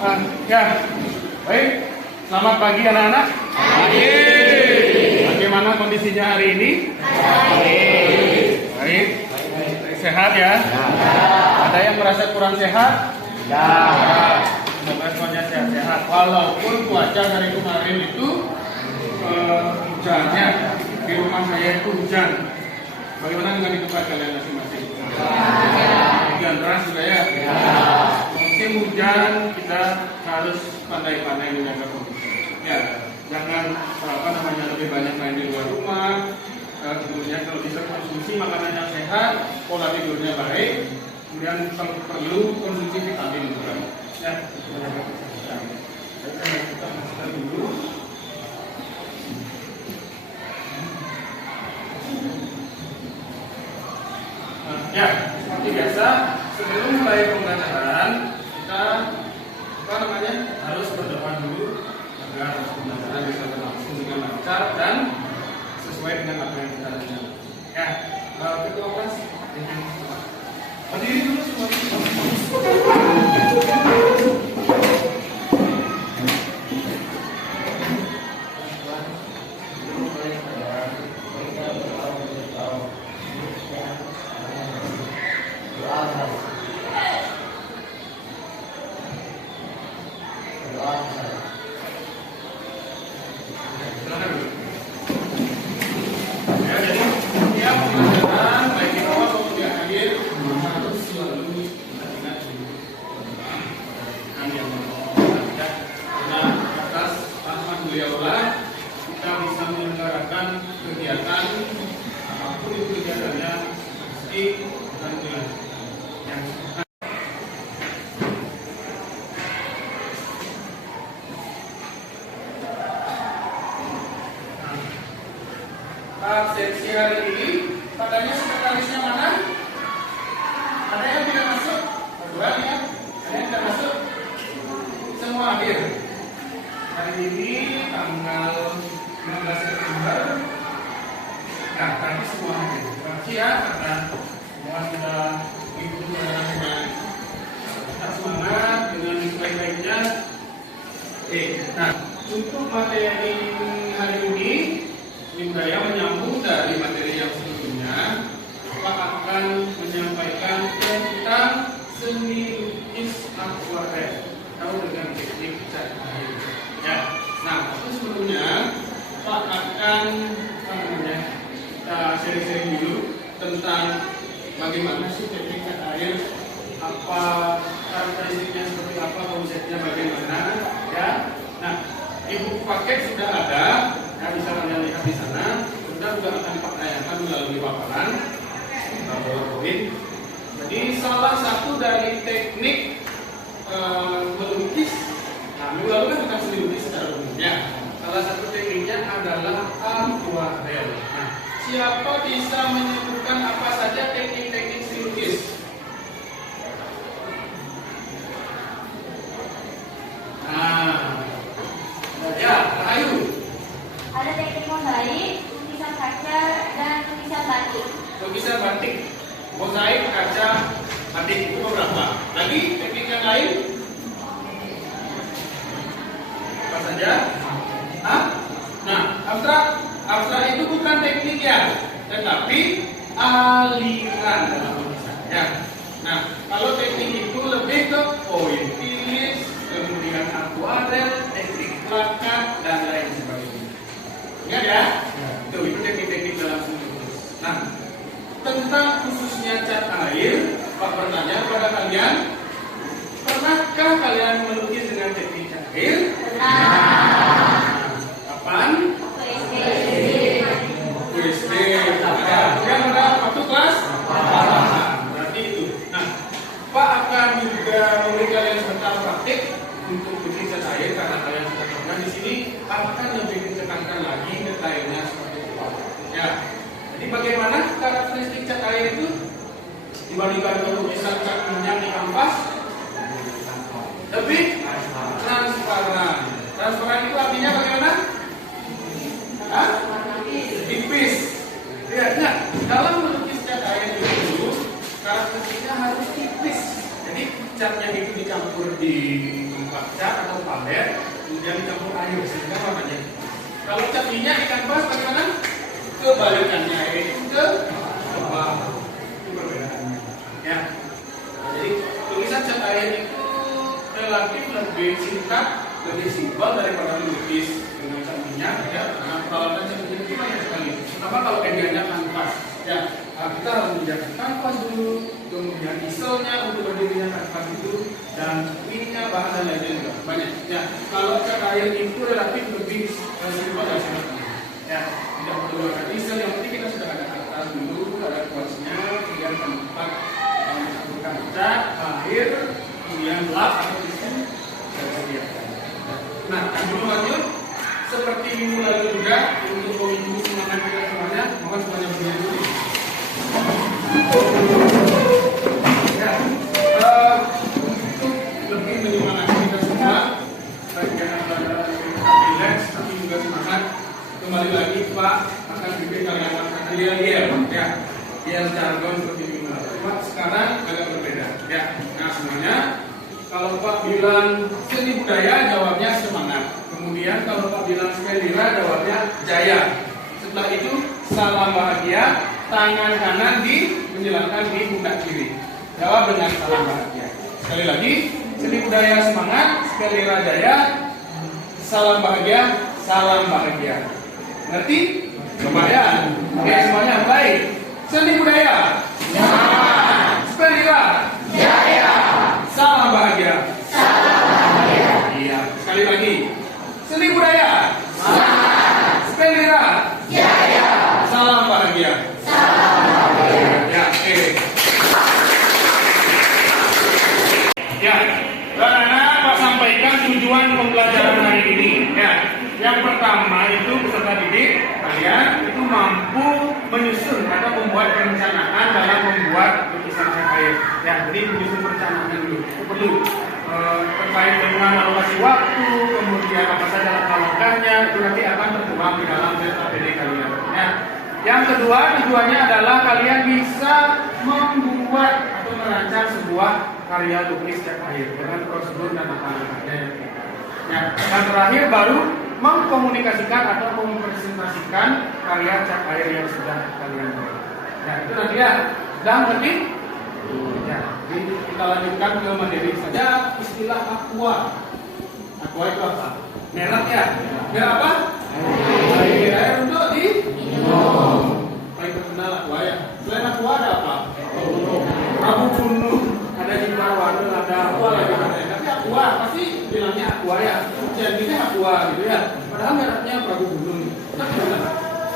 Ya, baik. Selamat pagi anak-anak. Pagi. Bagaimana kondisinya hari ini? Baik. Sehat ya? Ada yang merasa kurang sehat? Semoga semuanya sehat-sehat. Walaupun cuaca dari kemarin itu hujannya di rumah saya itu hujan. Bagaimana dengan di tempat kalian masing-masing? Hujan deras juga ya? Musim hujan kita harus pandai-pandai menjaga kondisi. Ya, jangan lebih banyak main di luar rumah. Kemudian kalau bisa konsumsi makanan yang sehat, pola tidurnya baik. Kemudian kalau perlu konsumsi vitamin juga. Ya, kita masukkan dulu. Ya, seperti biasa, sebelum mulai pembelajaran kita harus berdoa dulu agar pembelajaran bisa berlangsung dengan lancar dan sesuai dengan apa yang kita rencanakan. Ya, ketua kelas, berdiri dulu semua. Kita bisa menyelenggarakan kegiatan apapun itu kegiatannya pasti dan jelas. Sesi hari ini padanya sekretarisnya mana? Ada yang tidak masuk? Berdua ya? Ada yang tidak masuk? Semua hadir. Hari ini tanggal 15 September. Nah, tadi semua hadir. Terima kasih ya karena semua sudah ikut dengan semangat dengan baik-baiknya. Nah, untuk materi hari ini Daya menyambung dari materi yang sebelumnya. Pak akan menyampaikan tentang seni lukis akuarel atau dengan teknik cat air. Ya, nah itu sebelumnya Pak akan kita sharing dulu tentang bagaimana sih teknik cat air, apa karakteristiknya, seperti apa, konsepnya bagaimana. Ya, nah di buku paket sudah ada. Ya, bisa kalian lihat di sana. Sudah akan Pak tayangkan melalui paparan PowerPoint. Jadi salah satu dari teknik melukis, nah minggu lalu kan kita seni lukis secara umumnya. Salah satu tekniknya adalah akuarel. Nah, siapa bisa menyebutkan apa saja teknik-teknik seni lukis? Nah, ya, Rahayu. Ada teknik mozaik, lukisan kaca, dan lukisan batik. Lukisan batik, mozaik, kaca, batik itu beberapa. Lagi teknik yang lain? Apa saja? Nah, abstrak itu bukan teknik ya, tetapi aliran dalam lukisan. Ya. Nah, kalau teknik itu lebih ke pointillis, kemudian akuarel, teknik plakat, dan lain sebagainya. Ingat ya? Itu teknik-teknik dalam seni lukis. Nah, tentang khususnya cat air, Pak bertanya kepada kalian, pernahkah kalian melukis dengan teknik cat air? Kapan? SD. Kemudian ada waktu kelas? Berarti itu. Nah, Pak akan juga memberi kalian sebentar praktik untuk bikin cat air karena kalian sudah pernah di sini. Akan lebih ditekankan lagi detailnya seperti itu. Ya. Jadi bagaimana karakteristik cat air itu dibandingkan dengan lukisan cat minyak di kanvas? Lebih transparan. Transparan itu artinya bagaimana? Tipis. Lihatnya dalam melukis cat air itu karakteristiknya harus tipis. Jadi catnya itu dicampur di tempat cat atau palet, kemudian dicampur air sehingga warnanya. Kalau cat minyak di kanvas bagaimana? Kebalikannya, yaitu ke bawah. Itu perbedaannya. Ya. Nah, jadi tulisan cat air itu relatif lebih singkat, lebih simpel daripada melukis dengan cat minyak. Ya. Karena peralatan cat minyak itu banyak sekali. Apa kalau medianya kanvas? Ya. Kita harus menyiapkan kanvas dulu, kemudian isolnya untuk berdirinya kanvas itu, dan ininya bahan dan lainnya juga banyak. Ya. Kalau cat air itu relatif lebih simpel dan sangat mudah. Ya, tidak perlu ada diesel, yang penting kita sudah ada kertas dulu, ada kuasnya, kemudian tempat mencampurkan cat, air, kemudian lap atau tisu dan sediakan. Nah, sebelum lanjut, seperti minggu lalu juga untuk memicu semangat kita semuanya, mohon semuanya bernyanyi dulu. Ya, untuk lebih menyemangati kita semua, bagian pelajaran kita relax tapi juga semangat. Kembali lagi Pak akan bikin kalian ya jargon seperti ini. Cuma sekarang agak berbeda ya. Nah semuanya kalau Pak bilang seni budaya jawabnya semangat. Kemudian kalau Pak bilang Spelira jawabnya jaya. Setelah itu salam bahagia, tangan kanan menjelaskan di pundak kiri. Jawab dengan salam bahagia. Sekali lagi seni budaya semangat, Spelira jaya, salam bahagia, salam bahagia. Ngerti? Coba ya. Oke semuanya baik. Seni budaya. Ya. Spelira. Jaya. Salam bahagia. Salam bahagia. Iya. Sekali lagi. Seni budaya. Semangat. Spelira. Jaya. Salam bahagia. Salam bahagia. Ya. Oke. Ya. Karena Pak sampaikan tujuan pembelajaran hari ini. Ya. Yang pertama itu peserta didik kalian itu mampu menyusun atau membuat perencanaan dalam membuat lukisan cat air. Ya, jadi menyusun perencanaan dulu. Itu perlu terkait dengan alokasi waktu, kemudian apa saja langkah-langkahnya itu nanti akan tertuang di dalam APD kalian. Ya. Yang kedua tujuannya adalah kalian bisa membuat atau merancang sebuah karya lukis cat air dengan prosedur dan langkah-langkahnya. Ya. Dan terakhir baru mengkomunikasikan atau mempresentasikan karya cat air yang sudah kalian buat. Ya, itu nanti ya. Sudah ngerti? Ya, jadi kita lanjutkan ke materi saja istilah aqua. Aqua itu apa? Merek ya. Merek apa? Air. Air untuk diminum. Paling terkenal aqua ya. Selain aqua ada apa? Rabu gunung. Ada di Marwano, ada aqua lagi. Tapi aqua pasti bilangnya aqua ya. Jadinya aqua gitu ya. Padahal mereknya Prabu Gunung.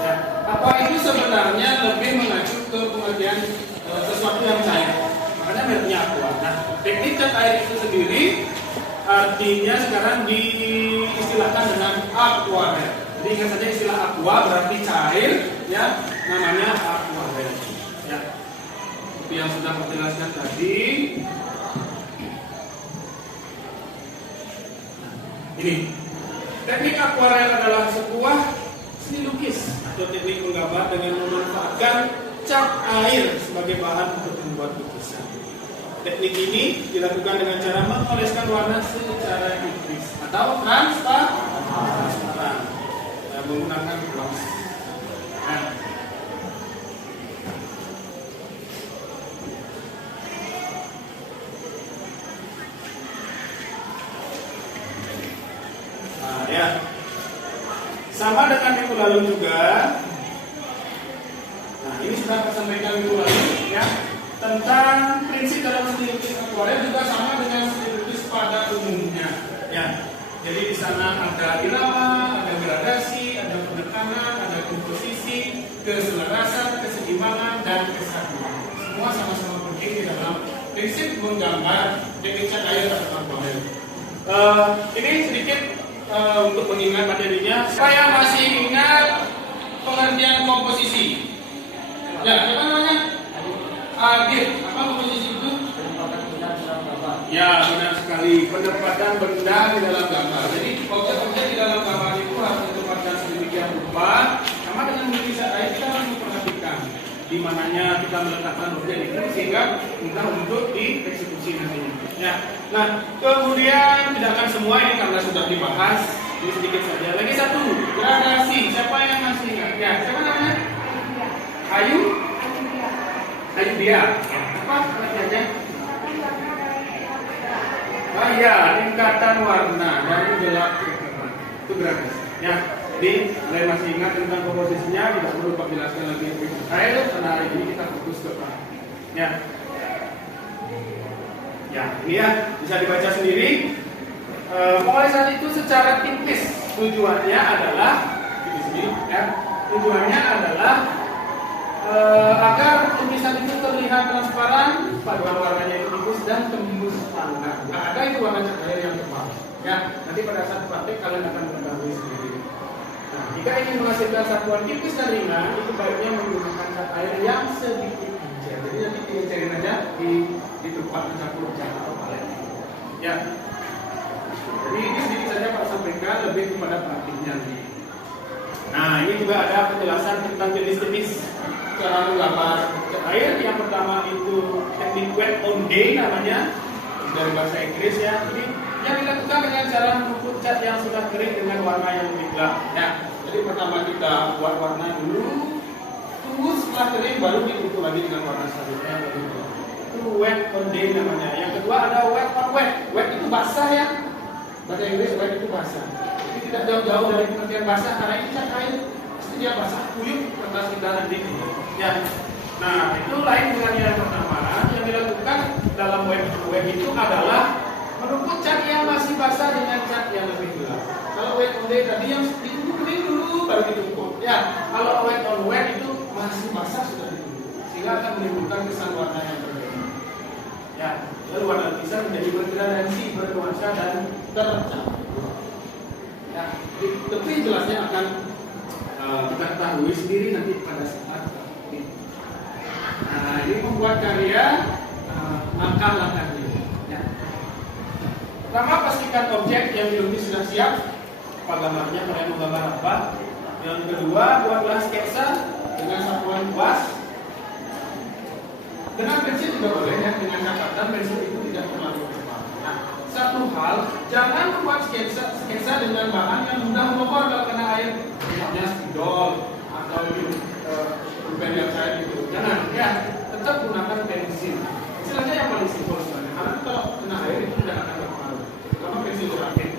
Ya. Aqua itu sebenarnya lebih mengacu ke pengertian sesuatu yang cair. Makanya mereknya aqua. Nah, teknik cat air itu sendiri artinya sekarang diistilahkan dengan aquarel. Jadi ingat saja istilah aqua berarti cair, ya. Namanya aquarel. Ya. Seperti yang sudah saya jelaskan tadi. Ini teknik akuarel adalah sebuah seni lukis atau teknik menggambar dengan memanfaatkan cat air sebagai bahan untuk membuat lukisan. Teknik ini dilakukan dengan cara mengoleskan warna secara tipis atau transparan menggunakan gloss. Ya, sama dengan minggu lalu juga. Nah, ini sudah saya sampaikan minggu lalu ya tentang prinsip dalam seni lukis akuarel juga sama dengan seni lukis pada umumnya. Ya, jadi di sana ada irama, ada gradasi, ada penekanan, ada komposisi, keselarasan, keseimbangan, dan kesatuan. Semua sama-sama penting di dalam prinsip menggambar teknik cat air atau akuarel. Ini sedikit untuk mengingat materinya. Saya masih ingat pengertian komposisi. Ya, apa namanya? Adit. Apa komposisi itu? Ya, benar sekali. Penempatan benda di dalam gambar. Jadi objek-objek di dalam gambar itu harus ditempatkan sedemikian rupa. Sama dengan lukisan air kita harus memperhatikan di mananya kita meletakkan objek itu sehingga mudah untuk dieksekusi nantinya. Ya, Nah, kemudian tidak akan semua ini karena sudah dibahas, ini sedikit saja. Lagi satu, gradasi. Siapa yang masih ingat? Ya, siapa namanya? Ayu? Ayu dia. Ya, apa artinya? Ah ya, tingkatan warna dari gelap ke terang. Itu gradasi. Ya, jadi kalian masih ingat tentang komposisinya, tidak perlu Pak jelaskan lagi lebih detail karena hari ini kita fokus ke Pak. Ya. Ya, ini ya bisa dibaca sendiri. Pembahasan itu secara tipis tujuannya adalah tujuannya adalah agar tulisan itu terlihat transparan, paduan warnanya itu tipis dan tembus pandang. Nggak ada itu warna cat air yang tebal. Ya, nanti pada saat praktek kalian akan mengetahui sendiri. Nah, jika ingin menghasilkan satuan tipis dan ringan, itu baiknya menggunakan cat air yang sedikit encer. Jadi nanti diencerin aja di tempat mencampur cat atau palet. Ya. Jadi ini sedikit saja Pak sampaikan, lebih kepada praktiknya nih. Nah, ini juga ada penjelasan tentang jenis-jenis cara menggambar cat air. Yang pertama itu teknik wet on day namanya, dari bahasa Inggris ya. Jadi yang dilakukan dengan cara mengukur cat yang sudah kering dengan warna yang lebih gelap. Ya, jadi pertama kita buat warna dulu, tunggu setelah kering baru ditutup lagi dengan warna selanjutnya yang lebih gelap. Itu wet on day namanya. Yang kedua ada wet on wet. Wet itu basah ya. Bahasa Inggris wet itu basah. Jadi tidak jauh-jauh dari pengertian basah karena ini cat air pasti dia basah kuyup kertas kita nanti. Ya. Nah, itu lain dengan yang pertama. Yang dilakukan dalam wet on wet itu adalah menumpuk cat yang masih basah dengan cat yang lebih gelap. Kalau wet on day tadi yang ditumpuk kering dulu baru ditumpuk. Ya, kalau wet on wet itu masih basah sudah ditumpuk, sehingga akan menimbulkan kesan warna yang berbeda. Ya, lalu warna lukisan menjadi bergradasi, bernuansa dan tercampur. Ya, lebih jelasnya akan kita ketahui sendiri nanti pada saat praktik. Nah, ini membuat karya langkah-langkahnya. Pertama, pastikan objek yang dilukis sudah siap. Apa gambarnya, kalian mau gambar apa? Yang kedua, buatlah sketsa dengan satuan kuas. Dengan pensil juga boleh ya, dengan catatan pensil itu tidak terlalu tebal. Nah, satu hal, jangan membuat sketsa dengan bahan yang mudah membobor kalau kena air, misalnya spidol atau pulpen yang cair gitu. Jangan, ya, tetap gunakan pensil. Pensil aja yang paling simpel sebenarnya. Karena kalau kena air itu tidak akan terpengaruh. Kalau pensil rakit,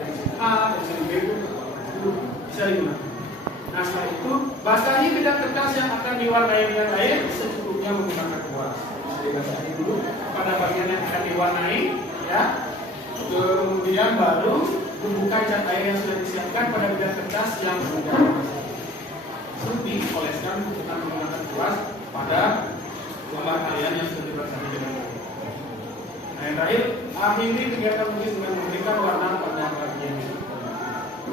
pensil A, pensil B itu bisa digunakan. Nah, setelah itu basahi bidang kertas yang akan diwarnai dengan air secukupnya menggunakan kuas. Bisa dibasahi dulu pada bagian yang akan diwarnai, ya. Kemudian baru tumbuhkan cat air yang sudah disiapkan pada bidang kertas yang sudah dibasahi. Dioleskan dengan menggunakan kuas pada gambar kalian yang sudah dibasahi dengan air. Nah, yang terakhir, akhiri kegiatan lukis dengan memberikan warna pada bagian ini.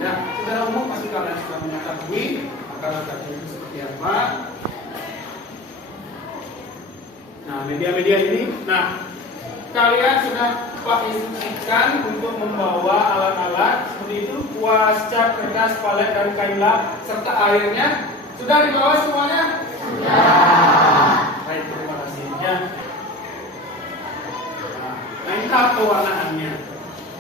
Ya, secara umum pasti kalian sudah mengetahui langkah-langkahnya itu seperti apa. Nah, media-media ini, nah kalian sudah Pak instruksikan untuk membawa alat-alat seperti itu, kuas, cat, kertas, palet, dan kain lap serta airnya. Sudah dibawa semuanya? Sudah. Baik, terima kasih. Ya. Nah, ini tahap pewarnaannya.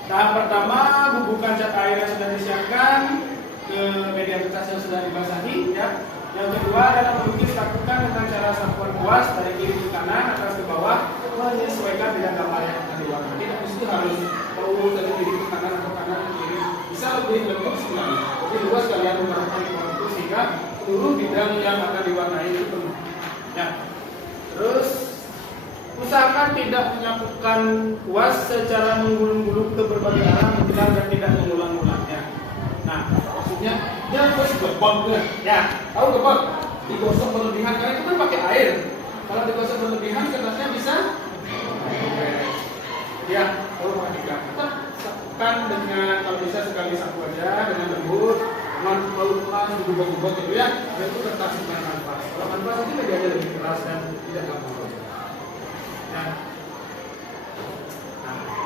Tahap pertama, bubuhkan cat air yang sudah disiapkan ke media kertas yang sudah dibasahi. Ya. Yang kedua, dalam melukis lakukan dengan cara sapuan kuas dari kiri ke kanan, atas ke bawah, menyesuaikan bidang gambar yang akan diwarnai. Tidak mesti harus lurus dari kiri ke kanan atau kanan ke kiri. Bisa lebih lembut sebenarnya. Jadi luas kalian menggunakan itu sehingga seluruh bidang yang akan diwarnai itu penuh. Ya. Terus usahakan tidak menyapukan kuas secara menggulung-gulung ke berbagai arah menjelang dan tidak mengulang-ulangnya. Nah, maksudnya dia harus gepok ya. Tahu gepok? Digosok berlebihan karena itu kan pakai air. Kalau digosok berlebihan kertasnya bisa. Ya, kalau perhatikan. Tetapkan dengan kalau bisa sekali sapu aja dengan lembut. Kalau pelan digubah-gubah gitu ya. Dan itu kertas dengan kanvas. Kalau kanvas itu medianya lebih keras dan tidak gampang. Nah,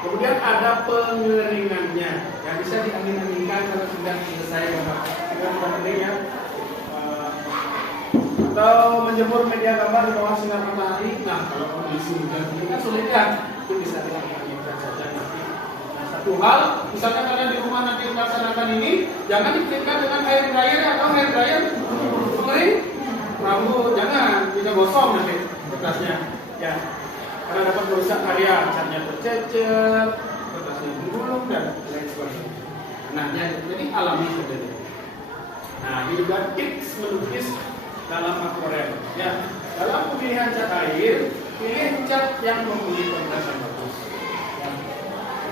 kemudian ada pengeringannya yang bisa diangin-anginkan kalau sudah selesai gambar. Sudah kering ya. Atau menjemur media gambar di bawah sinar matahari. Nah, kalau kondisi hujan ini kan sulit ya. Itu bisa dilakukan saja. Satu hal, misalnya kalian di rumah nanti melaksanakan ini, jangan dikeringkan dengan air dryer atau hair dryer kering rambut, jangan, bisa gosong nanti kertasnya. Ya, karena dapat merusak karya, catnya tercecer, kertasnya gulung dan lain sebagainya. Nah, jadi alami saja. Nah, ini juga tips melukis dalam akuarel. Ya, dalam pemilihan cat air, pilih cat yang mempunyai kualitas yang bagus.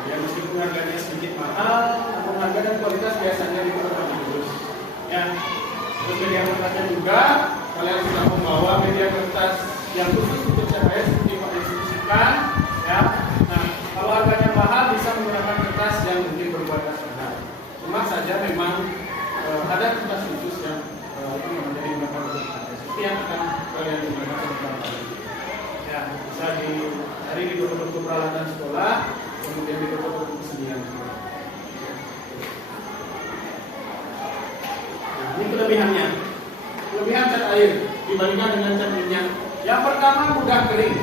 Ya, meskipun harganya sedikit mahal, namun harga dan kualitas biasanya itu lebih bagus. Ya, terus media kertasnya juga, kalian sudah membawa media kertas yang khusus untuk cat air seperti Pak instruksikan. Ya, nah kalau harganya mahal bisa menggunakan kertas yang mungkin berkualitas rendah. Cuma saja memang ada kertas khusus yang itu menjadi beberapa seperti yang akan kalian gunakan beberapa kali. Ya, bisa dicari di toko-toko peralatan sekolah, kemudian di toko-toko kesenian. Nah, ini kelebihannya. Kelebihan cat air dibandingkan dengan cat minyak. Yang pertama mudah kering.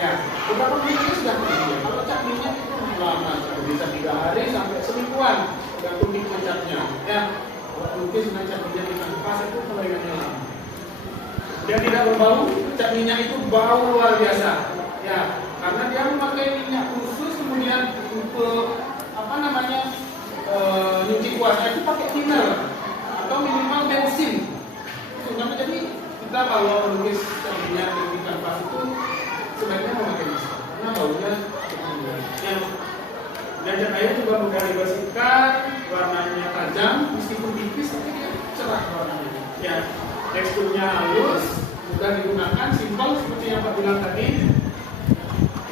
Ya, beberapa minggu sudah kering. Ya. Kalau cat minyak itu lama, bisa 3 hari sampai semingguan. Tergantung tipe catnya. Ya, kalau lukis dengan cat minyak di kanvas itu kelengannya lama. Dia tidak berbau, cat minyak itu bau luar biasa. Ya, karena dia memakai minyak khusus, kemudian untuk nyuci kuasnya itu pakai thinner atau minimal bensin. Karena jadi kita kalau melukis cat minyak di kanvas itu sebaiknya memakai masker karena baunya cukup mudah. Ya, dan cat air juga mudah dibersihkan, warnanya tajam, meskipun tipis tapi dia cerah warnanya. Ya, teksturnya halus, mudah digunakan, simpel seperti yang Pak bilang tadi,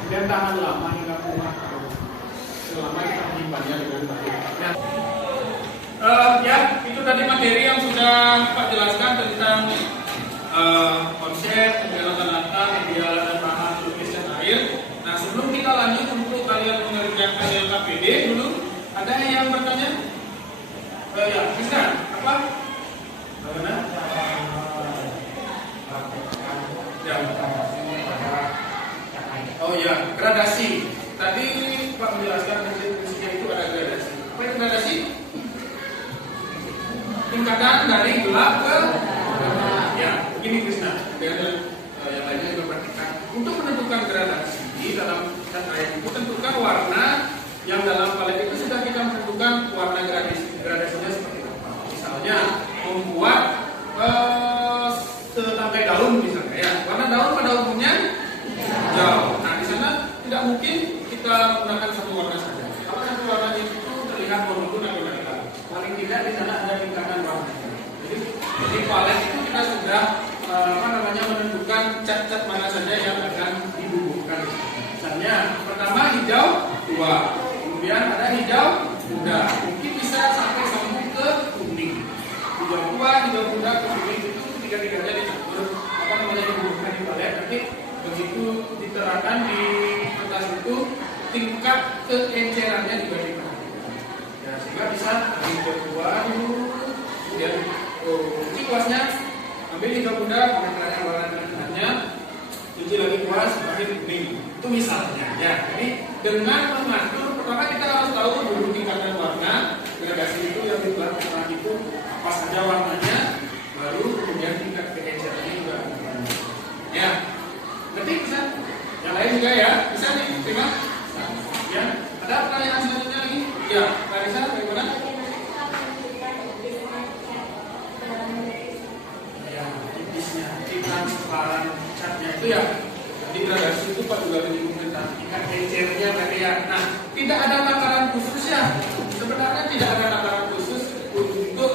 dan tahan lama hingga puluhan tahun selama kita menyimpannya dengan baik. Ya, itu tadi materi yang sudah Pak jelaskan tentang konsep, langkah-langkah, ideal dan bahan lukis cat air. Nah, sebelum kita lanjut untuk kalian mengerjakan LKPD dulu, ada yang bertanya? Ya, bisa apa? Bagaimana? Ya. Oh ya, gradasi. Tadi Pak menjelaskan prinsipnya itu ada gradasi. Apa itu gradasi? Tingkatan dari gelap ke ya, begini Krisna. Dan yang lainnya juga perhatikan. Untuk menentukan gradasi dalam cat air itu tentukan warna yang dalam palet itu sudah kita menentukan warna gradasinya seperti apa. Misalnya membuat setangkai daun misalnya ya. Warna daun pada umumnya hijau. Nah, di sana tidak mungkin kita menggunakan satu warna saja. Kalau satu warna itu terlihat monoton atau tidak. Paling tidak di sana ada tingkatan warna. Jadi di palet itu kita sudah menentukan cat-cat mana saja yang akan dibubuhkan. Misalnya pertama hijau tua, kemudian ada hijau muda, mungkin bisa sampai sambung ke kuning. Hijau tua, hijau muda, ke kuning itu tiga-tiganya dicampur dibubuhkan di palet. Nanti begitu diterapkan di kertas itu tingkat keencerannya juga diperhatikan. Ya, sehingga bisa hijau tua dulu, kemudian cuci kuasnya, ambil hijau muda, menggunakan warna tengahnya, cuci lagi kuas, terakhir kuning. Itu misalnya, ya. Jadi dengan mengatur, pertama kita harus tahu dulu tingkatan warna gradasi itu yang dibuat warna itu apa saja warnanya, baru kemudian tingkat keencerannya juga. Ya, ngerti bisa? Yang lain juga ya, bisa diterima? Ya, ada pertanyaan selanjutnya lagi? Ya, Clarissa, bagaimana? Ya, tipisnya, transparan catnya itu ya. Di gradasi itu Pak juga menyebutkan tingkat encernya tadi ya. Nah, tidak ada takaran khusus ya. Sebenarnya tidak ada takaran khusus untuk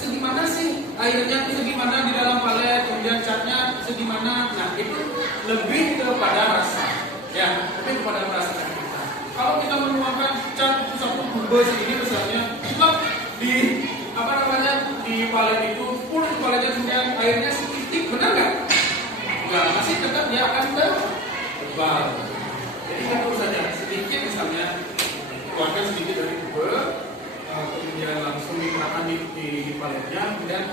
segimana sih airnya itu segimana di dalam palet, kemudian catnya segimana. Nah, itu lebih kepada rasa. Ya, lebih kepada perasaan kita. Kalau kita menuangkan cat itu satu kubus ini misalnya, kita di di palet itu 10 paletnya kemudian airnya sedikit, benar nggak? Enggak, masih tetap dia akan tebal. Jadi satu saja sedikit misalnya keluarkan sedikit dari kube, kemudian langsung digunakan di paletnya, kemudian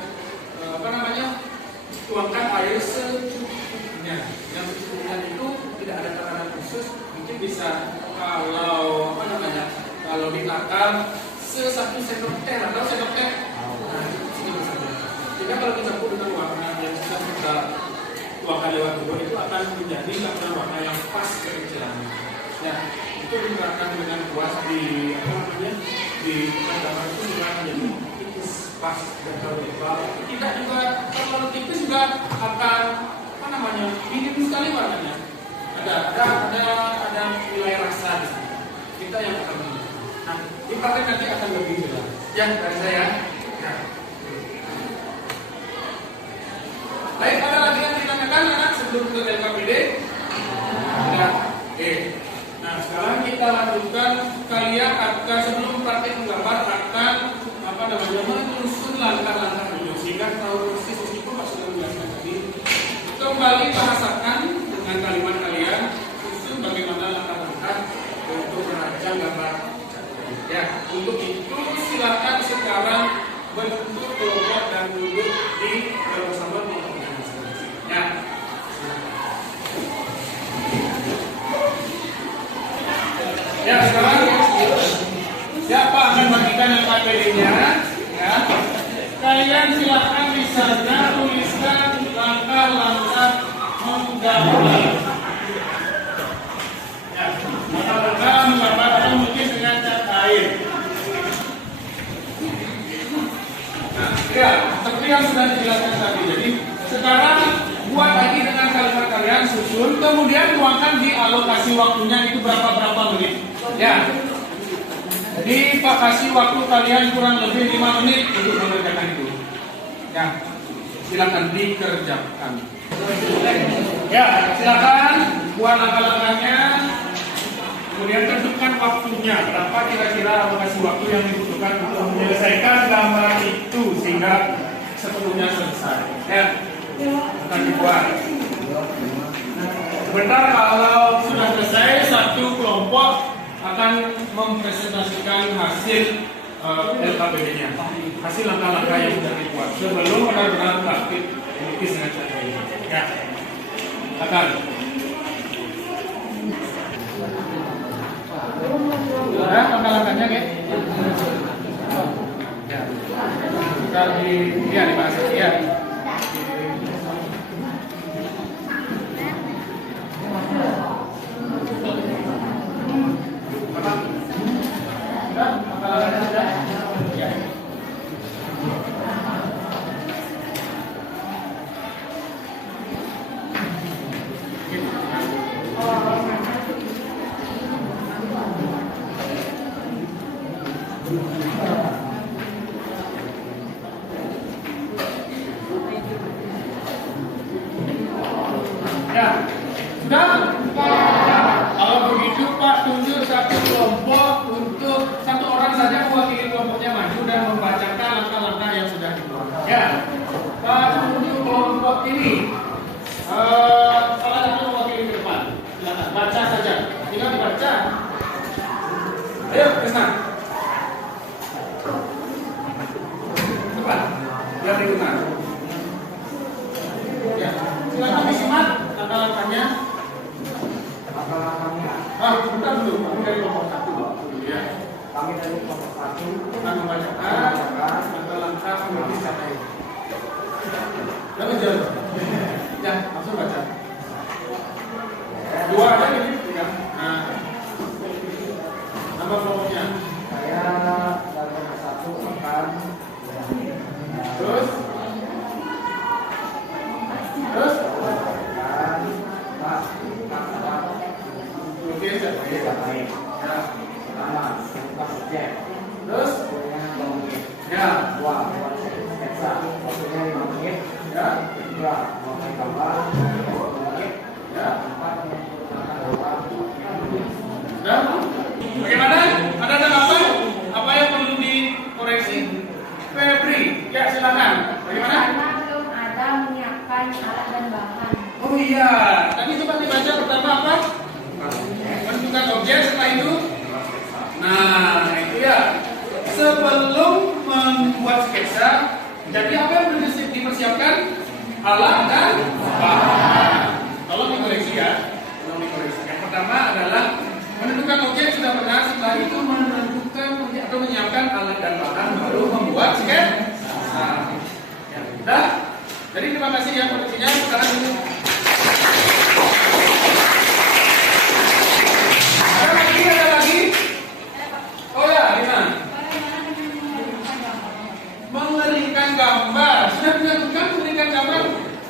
tuangkan air secukupnya. Yang secukupnya itu tidak ada takaran khusus, mungkin bisa kalau akar sesatu sendok teh atau sendok teh. Nah, sedikit saja. Jika kalau dicampur dengan warna yang sudah kita tuangkan lewat dulu itu akan menjadi warna yang pas kekecilannya. Ya, itu diterapkan dengan kuas di apa namanya di gambar itu juga menjadi tipis pas dan kalau tidak juga kalau tipis juga akan apa namanya minim sekali warnanya. Ada wilayah rasa di sini. Kita yang akan menentukan. Nah, di praktek nanti akan lebih jelas. Ya, dari saya. Nah. Baik, ada lagi yang ditanyakan anak sebelum ke LKPD? Ada. Oke. Nah, sekarang kita lanjutkan kalian akan sebelum praktek menggambar akan apa namanya menyusun langkah-langkah dulu sehingga tahu persis meskipun Pak sudah menjelaskan tadi. Kembali bahasakan dengan kalimat kalian susun bagaimana langkah-langkah untuk merancang gambar. Ya, untuk itu silakan sekarang bentuk kelompok dan duduk di bersama kelompoknya masing-masing. Ya. Ya, sekarang siapa akan bagikan LKPD-nya? Ya. Kalian silakan di sana tuliskan langkah-langkah menggambar. Ya, langkah-langkah menggambar atau mungkin dengan cat air. Nah, ya, seperti yang sudah dijelaskan tadi. Jadi, sekarang buat lagi dengan kalimat kalian susun, kemudian tuangkan di alokasi waktunya itu berapa menit. Ya. Jadi Pak kasih waktu kalian kurang lebih 5 menit untuk mengerjakan itu. Ya. Silakan dikerjakan. Ya, silakan buat langkah-langkahnya. Kemudian tentukan waktunya. Berapa kira-kira alokasi waktu yang dibutuhkan untuk menyelesaikan gambar itu sehingga sepenuhnya selesai. Ya. Akan dibuat. Sebentar kalau sudah selesai satu kelompok akan mempresentasikan hasil LKPD-nya, hasil langkah-langkah yang sudah dibuat sebelum benar-benar praktik melukis dengan cara ini. Ya, akan. Sudah langkah-langkahnya, ya? Ya. Kita dibahas ya. Ya, sudah? Ya. Kalau begitu Pak tunjuk satu kelompok untuk satu orang saja mewakili kelompoknya maju dan membacakan langkah-langkah yang sudah dibuat. Ya, Pak tunjuk kelompok ini. Salah satu mewakili ke depan. Silakan baca saja. Tinggal dibaca. Ayo, Krisna. Cepat. Biar didengar. Ya, silakan disimak langkah-langkahnya. Bentar dulu. Kami dari kelompok 1. Ya. Kami dari kelompok 1 akan membacakan langkah-langkah mengerti kata ini. Udah kejar. Ya, langsung baca. 2 aja gitu ya. Nah. Nama kelompoknya. Saya dari kelompok 1 akan terus terus ya bagaimana? Ada tanggapan? Apa yang perlu dikoreksi? Febri, ya silakan. Bagaimana? Karena belum ada menyiapkan alat dan bahan. Oh iya, tadi coba dibaca pertama apa? Menentukan objek, setelah itu. Nah, itu ya. Sebelum membuat sketsa, jadi apa yang perlu dipersiapkan? Alat dan bahan. Tolong dikoreksi ya. Tolong dikoreksi. Yang pertama adalah menentukan objek sudah benar, setelah itu menentukan siapkan alat dan bahan baru membuat sketsa. Ya, udah. Jadi terima kasih ya koneksinya. Sekarang ini. Ada lagi? Oh ya, gimana? Mengeringkan gambar. Sudah menentukan mengeringkan gambar?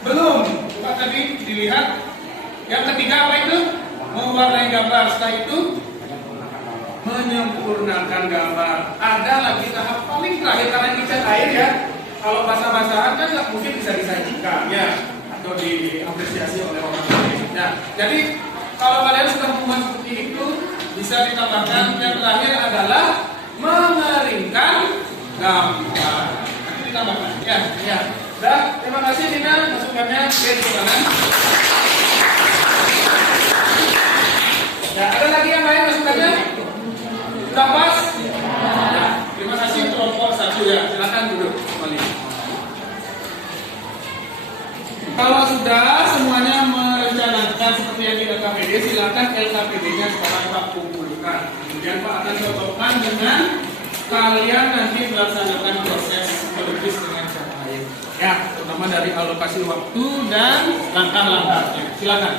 Belum. Coba tadi dilihat. Yang ketiga apa itu? Mewarnai gambar. Setelah itu menyempurnakan gambar. Ada lagi tahap paling terakhir karena ini cat air ya. Kalau basah-basahan kan nggak mungkin bisa disajikan ya atau diapresiasi oleh orang lain. Nah, jadi kalau kalian sudah membuat seperti itu, bisa ditambahkan yang terakhir adalah mengeringkan gambar. Nanti ditambahkan ya. Ya. Dah, terima kasih Dina masukannya ke kanan. Ya, ada lagi yang lain masukannya? Sudah pas? Ya, terima kasih kelompok 1 ya. Silakan duduk kembali. Kalau sudah semuanya merencanakan seperti yang di LKPD, silakan LKPD-nya sekarang Pak kumpulkan. Kemudian Pak akan cocokkan dengan kalian nanti melaksanakan proses melukis dengan cat air. Ya, terutama dari alokasi waktu dan langkah-langkahnya. Silakan.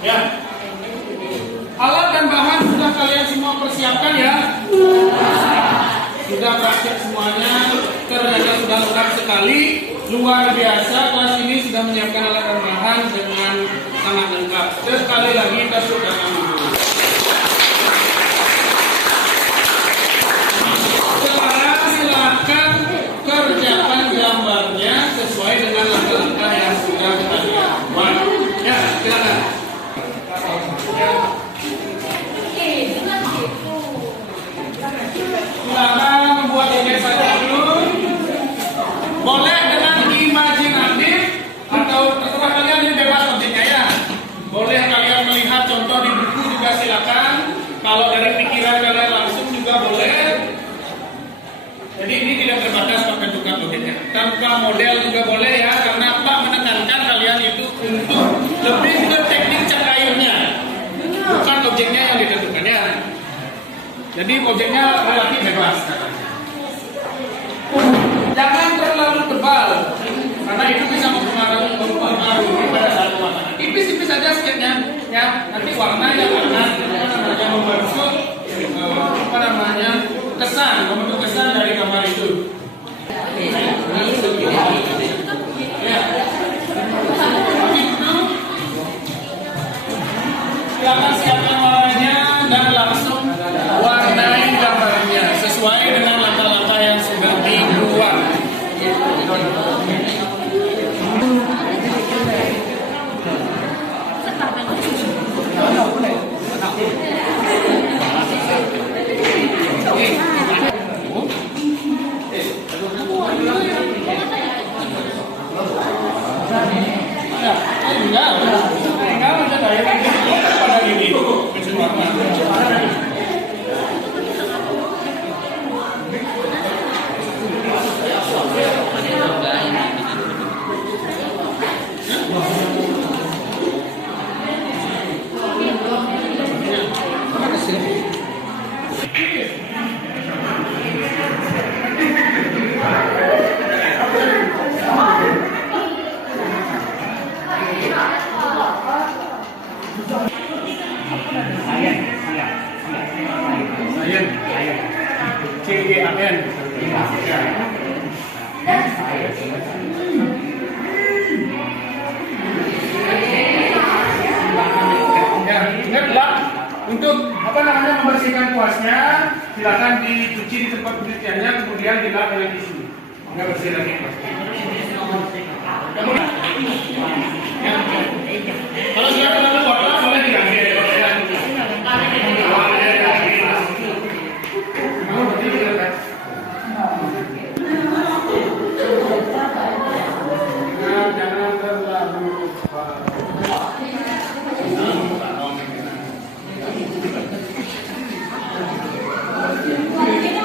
Ya, alat dan bahan sudah kalian semua persiapkan ya. Sudah praktik semuanya, ternyata sudah lengkap sekali, luar biasa. Kelas ini sudah menyiapkan alat dan bahan dengan sangat lengkap. Sekali lagi tepuk tangan dulu. Sekarang silakan kerjakan gambarnya sesuai dengan langkah-langkah yang sudah kalian buat. Ya, silakan. Silakan membuat objek saja dulu. Boleh dengan imajinatif atau terserah kalian, ini bebas objeknya ya. Boleh kalian melihat contoh di buku juga silakan. Kalau dari pikiran kalian langsung juga boleh. Jadi ini tidak terbatas pada bentukan objeknya. Tanpa model juga boleh ya, karena Pak menekankan kalian itu untuk lebih ke teknik cat airnya, bukan objeknya yang ditentukan ya. Jadi objeknya relatif bebas. Jangan terlalu tebal, karena itu bisa mempengaruhi pada saat pewarnaan. Tipis-tipis saja sketnya, ya. Nanti warna yang akan membentuk kesan, membentuk kesan dari gambar itu. Ya. Itu silakan siapkan warnanya dan langsung warnai gambarnya sesuai dengan langkah-langkah yang sudah dibuat. CGAN. Ingatlah untuk membersihkan kuasnya, silakan dicuci di tempat pencuciannya, kemudian dilap dengan tisu. Nggak bersih lagi. Kalau sudah terlalu kotor, boleh diambil. Jangan terlalu Kita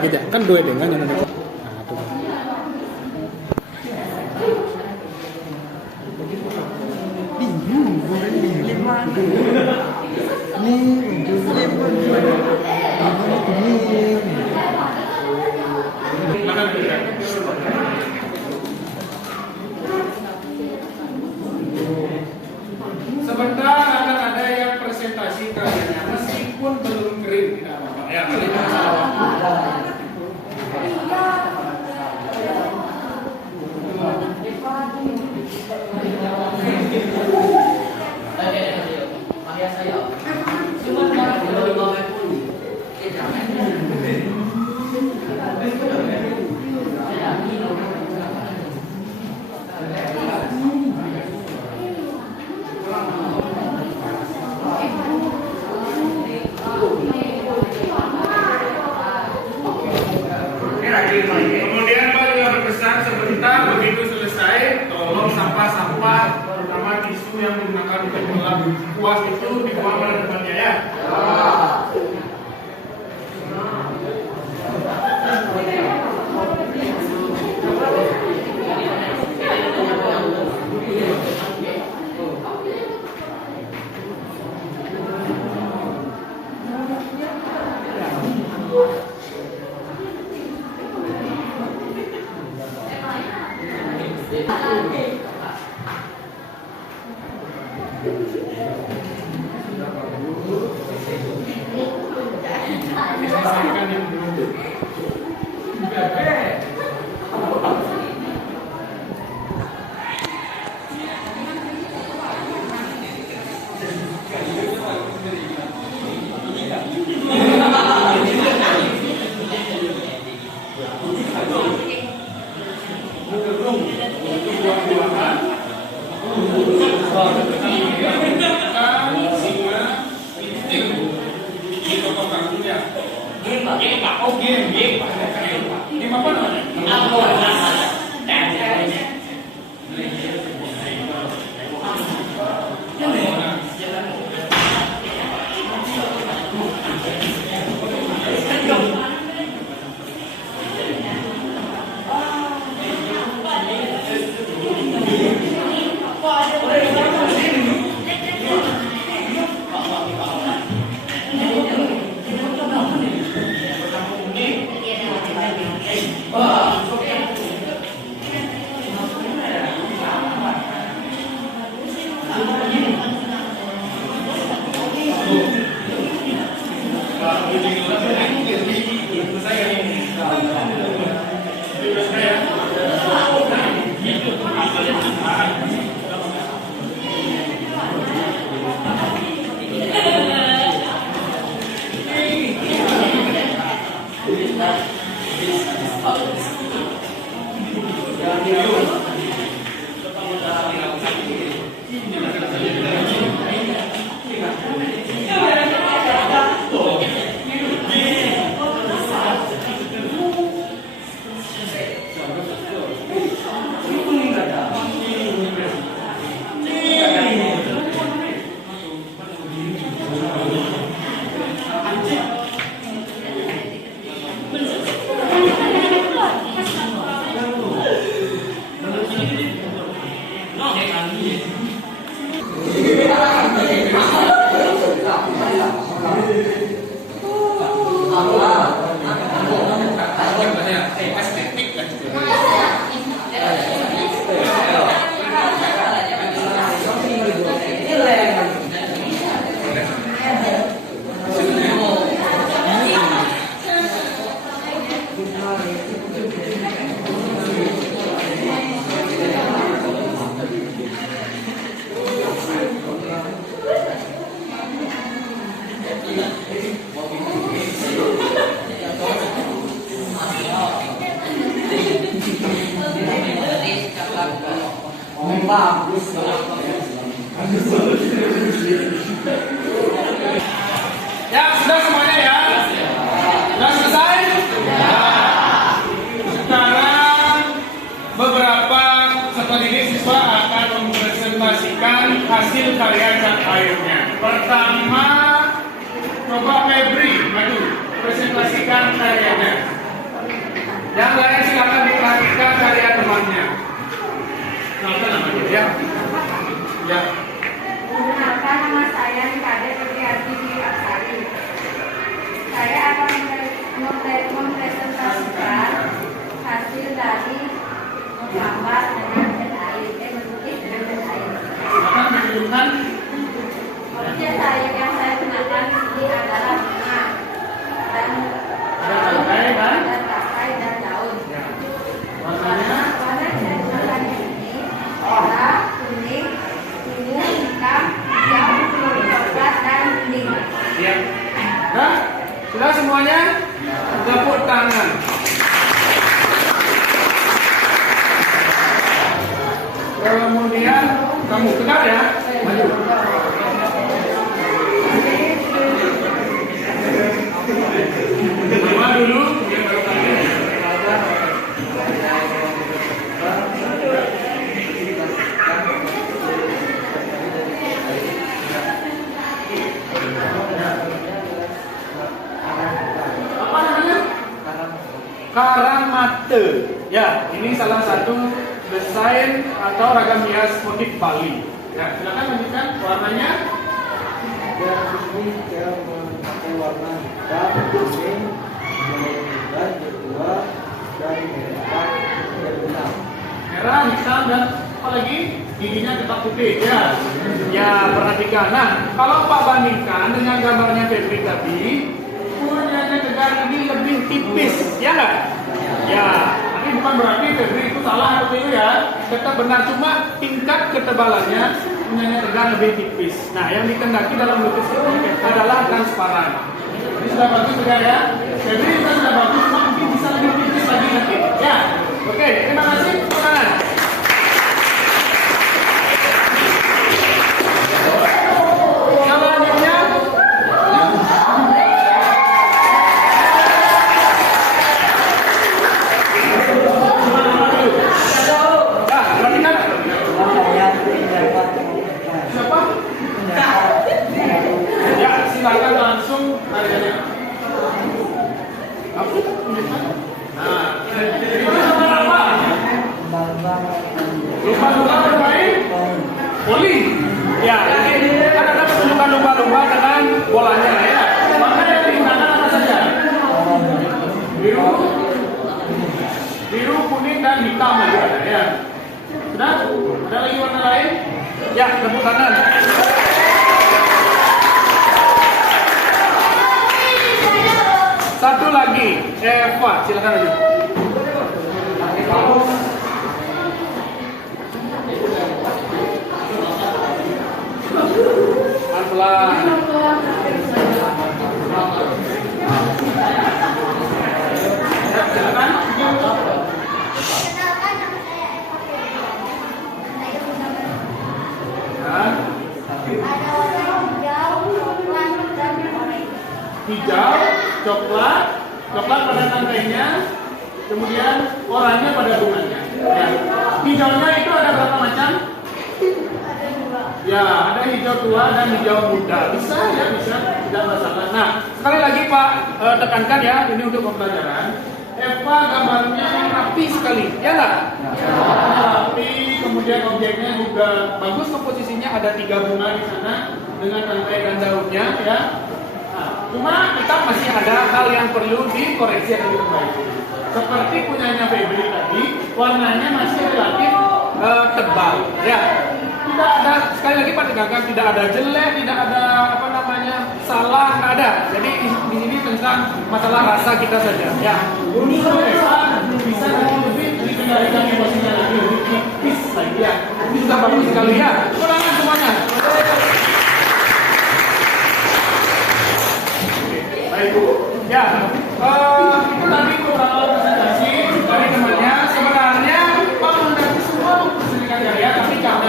Beda kan dua dengan yang ada. Nah, tuh. Sebentar akan ada yang presentasi karyanya meskipun belum kering, tidak apa-apa ya. Kemudian Pak juga berpesan sebentar begitu selesai, tolong sampah-sampah terutama tisu yang digunakan untuk melap kuas itu dibuang pada depannya ya. Selesaikan yang belum. Game apa namanya? bagus. Ya, sudah semuanya ya? Sudah selesai? Ya. Sekarang beberapa setelah ini siswa akan mempresentasikan hasil karya cat airnya. Pertama, coba Febri, maju presentasikan karyanya. Yang lain silakan diperhatikan karya temannya. Silakan namanya ya. Ya. Perkenalkan, nama saya Kadek Fitriati Aksari. Saya akan mempresentasikan hasil dari menggambar dengan cat air, melukis dengan cat air. Silakan menunjukkan. Objek yang saya gunakan ini adalah bunga dan tangkai dan daun. Ya. Warnanya Warna yang saya gunakan ini adalah kuning, biru, hitam, hijau, coklat, dan kuning. ya. Nah, sudah semuanya? Tepuk tangan. Kemudian kamu tegak ya, maju. Mama dulu, kemudian baru kamu. Apa namanya? Karang mate. Ya, ini salah satu desain atau ragam hias motif Bali. Ya, silakan lanjutkan warnanya. Dan ini dia memakai warna hitam, kuning, dan kedua dan merah dan benang. Merah, hitam, dan apa lagi? Giginya tetap putih. Ya, ya perhatikan. Nah, kalau Pak bandingkan dengan gambarnya Febri tadi, punyanya Tegar ini lebih tipis, ya nggak? Ya, tapi bukan berarti Febri itu salah atau itu ya. Tetap benar, cuma tingkat ketebalannya punyanya Tegar lebih tipis. Nah, yang dikendaki dalam lukis itu adalah transparan. Ini sudah bagus Tegar ya. Febri juga sudah bagus, cuma mungkin bisa lebih tipis lagi nanti. Ya, oke, terima kasih. Tepuk tangan. Selanjutnya, perhatikan. Siapa? Ya, silakan langsung karyanya. Aku tunjukkan. Nah, itu sama apa? Lumba-lumba bermain bowling. Ya, kan ada pertunjukan lumba-lumba dengan bolanya ya. Maka yang digunakan apa saja? Biru, kuning, dan hitam aja ya. Sudah? Ada lagi warna lain? Ya, tepuk tangan. Satu lagi, Eva, silakan aja. Pelan-pelan. Ya, silakan. Perkenalkan, nama saya Eva Febri. Saya menggambar Ya. ada warna hijau, coklat, dan oranye. Hijau, coklat pada tangkainya, kemudian oranye pada bunganya. Ya. Hijaunya itu ada berapa macam? Ada dua. Ya, ada hijau tua dan hijau muda. Bisa ya, bisa, tidak masalah. Nah, sekali lagi Pak tekankan ya, ini untuk pembelajaran. Eva gambarnya rapi sekali, ya nggak? Rapi, kemudian objeknya juga bagus komposisinya, ada 3 bunga di sana dengan tangkai dan daunnya, ya. Nah, cuma kita masih ada hal yang perlu dikoreksi atau diperbaiki. Seperti punyanya Febri tadi, warnanya masih relatif tebal, ya. Tidak ada, sekali lagi Pak tekankan, tidak ada jelek, tidak ada apa namanya salah, nggak ada. Jadi di sini tentang masalah rasa kita saja, ya. Untuk bisa lebih dikendalikan emosinya lagi, lebih tipis lagi, ya. Ini sudah bagus sekali ya. Ulangan semuanya. Baik Bu. Ya, itu tadi beberapa presentasi dari temannya. Sebenarnya Pak mendaki semua mempresentasikan karya, tapi jangan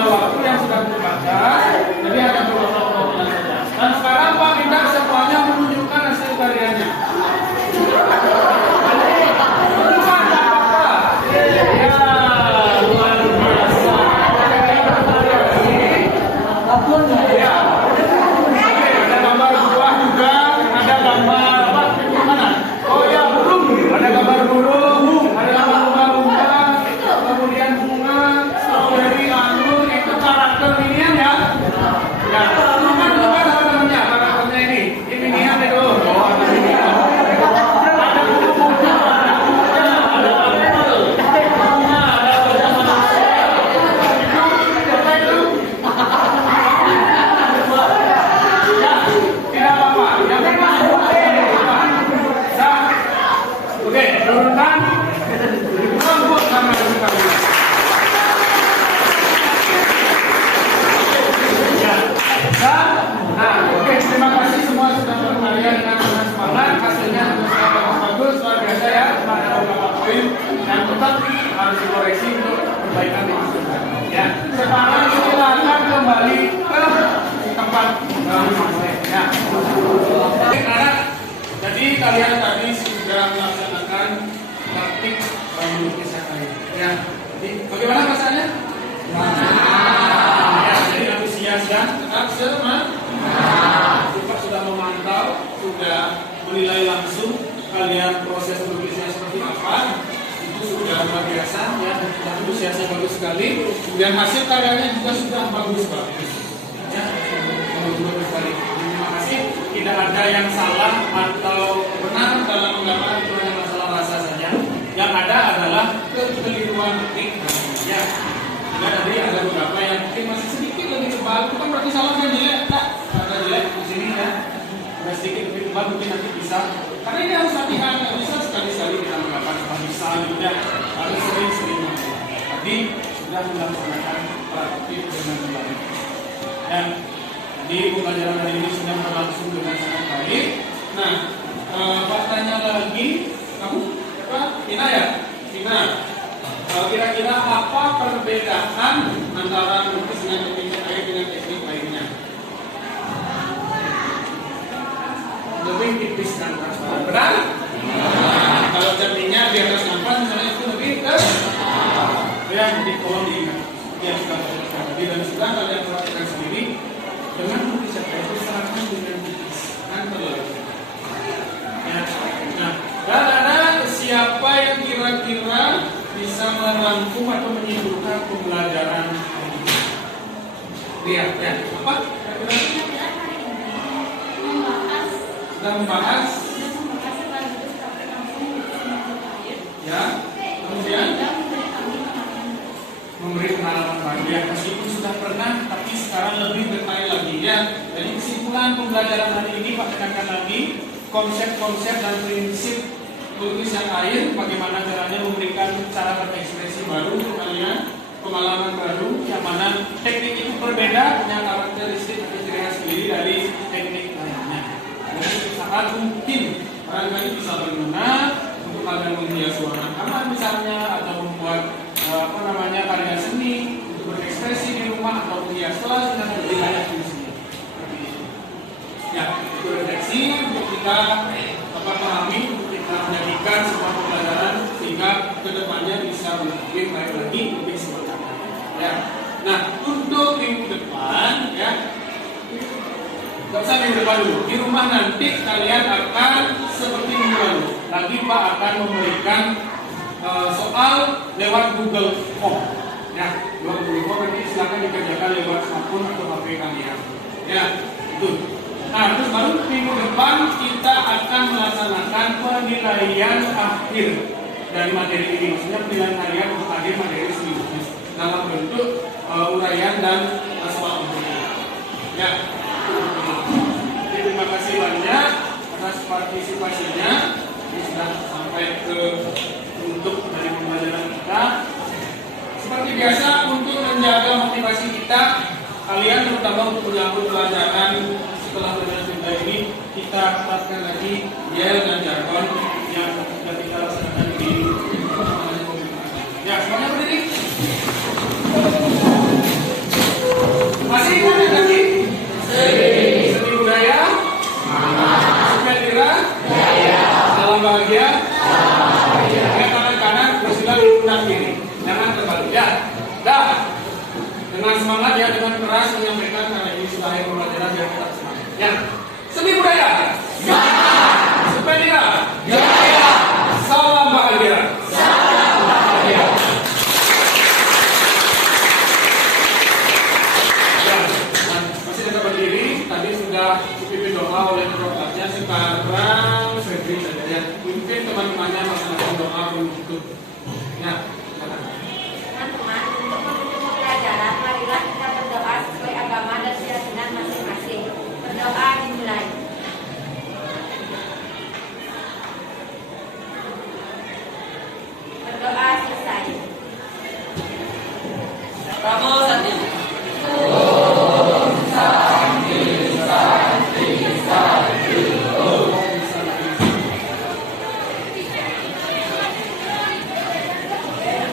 Ya, sekarang silakan kembali ke tempat masing-masing. Ya. Anak, jadi kalian tadi sudah melaksanakan praktik melukis kalian. Ya, jadi bagaimana rasanya? Ya, jadi antusias dan tetap semangat. Sudah memantau, sudah menilai langsung kalian proses melukisnya seperti apa. Itu sudah luar biasa ya, antusiasnya bagus sekali. Kemudian hasil karyanya juga sudah bagus. Ya, bagus sekali. Terima kasih. Tidak ada yang salah atau benar dalam menggambar, itu hanya masalah rasa saja. Yang ada adalah kekeliruan teknik. Ya, tadi ada beberapa yang mungkin masih sedikit lebih tebal. Bukan berarti salah dan jelek, tak? Ada jelek di sini ya. Ada sedikit lebih tebal mungkin nanti bisa. Karena ini harus latihan, nggak bisa sekali-sekali kita menggambar bisa gitu ya. Harus sering-sering. Tadi sudah melaksanakan praktik dengan baik. Dan di pembelajaran hari ini sudah berlangsung dengan sangat baik. Nah, Pak tanya lagi, kamu apa? Tina ya? Tina. Kira-kira apa perbedaan antara melukis dengan teknik air dengan teknik lainnya? Lebih tipis dan transparan. Benar? Nah, kalau cerminnya di atas nampan, misalnya itu lebih ke yang di kolom diingat. Yang sudah tadi dan sudah kalian perhatikan sendiri dengan melukis itu serahkan dengan tipis dan terlalu. Ya. Nah, dan ada siapa yang kira-kira bisa merangkum atau menyimpulkan pembelajaran ini? Lihat ya, apa? Sudah membahas. Ya, kemudian memberi pengalaman bagian meskipun sudah pernah, tapi sekarang lebih detail lagi ya. Jadi kesimpulan pembelajaran hari ini Pak tekankan lagi konsep-konsep dan prinsip melukis yang air, bagaimana caranya memberikan cara berekspresi baru untuk kalian, pengalaman baru, yang mana teknik itu berbeda, punya karakteristik atau ciri khas sendiri dari teknik lainnya. Jadi sangat mungkin barangkali bisa berguna untuk kalian menghias ruangan kamar misalnya, atau membuat karya seni untuk berekspresi di rumah atau menghias kelas dengan lebih layak di sini. Ya, itu refleksi untuk kita pahami, untuk kita menjadikan sebuah pembelajaran sehingga kedepannya bisa lebih baik lagi, lebih sempurna. Ya, nah untuk minggu depan ya, nggak usah minggu depan dulu. Di rumah nanti kalian akan seperti minggu lalu. Lagi Pak akan memberikan soal lewat Google Form. Ya, lewat Google Form nanti silakan dikerjakan lewat smartphone atau HP kalian. Ya, itu. Nah, terus baru minggu depan kita akan melaksanakan penilaian akhir dari materi ini. Maksudnya penilaian harian untuk akhir materi seminggu dalam bentuk uraian dan soal ujian. Ya. Terima kasih banyak atas partisipasinya. Ini sudah sampai ke untuk dari pembelajaran kita. Seperti biasa untuk menjaga motivasi kita, kalian terutama untuk menyambut pelajaran setelah pelajaran ini, kita tetapkan lagi yel dan jargon yang sudah kita laksanakan di ya, semuanya berdiri. Masih ingat ya tadi? Seni budaya, suka kira, salam bahagia, tangan kanan, bersilah di pundak kiri, jangan terbalik ya. Dah, dengan semangat ya, dengan keras menyampaikan karena ini sudah akhir pembelajaran yang tetap semangat. Ya, seni budaya, sepedira, salam bahagia. Ya, masih tetap berdiri. Tadi sudah dipimpin doa oleh Prof.nya. Sekarang Febri saja ya. Mungkin teman-temannya melaksanakan doa untuk ya. Teman-teman, untuk menutup pembelajaran, marilah kita berdoa sesuai agama dan keyakinan masing-masing. Berdoa dimulai. Berdoa selesai. Kamu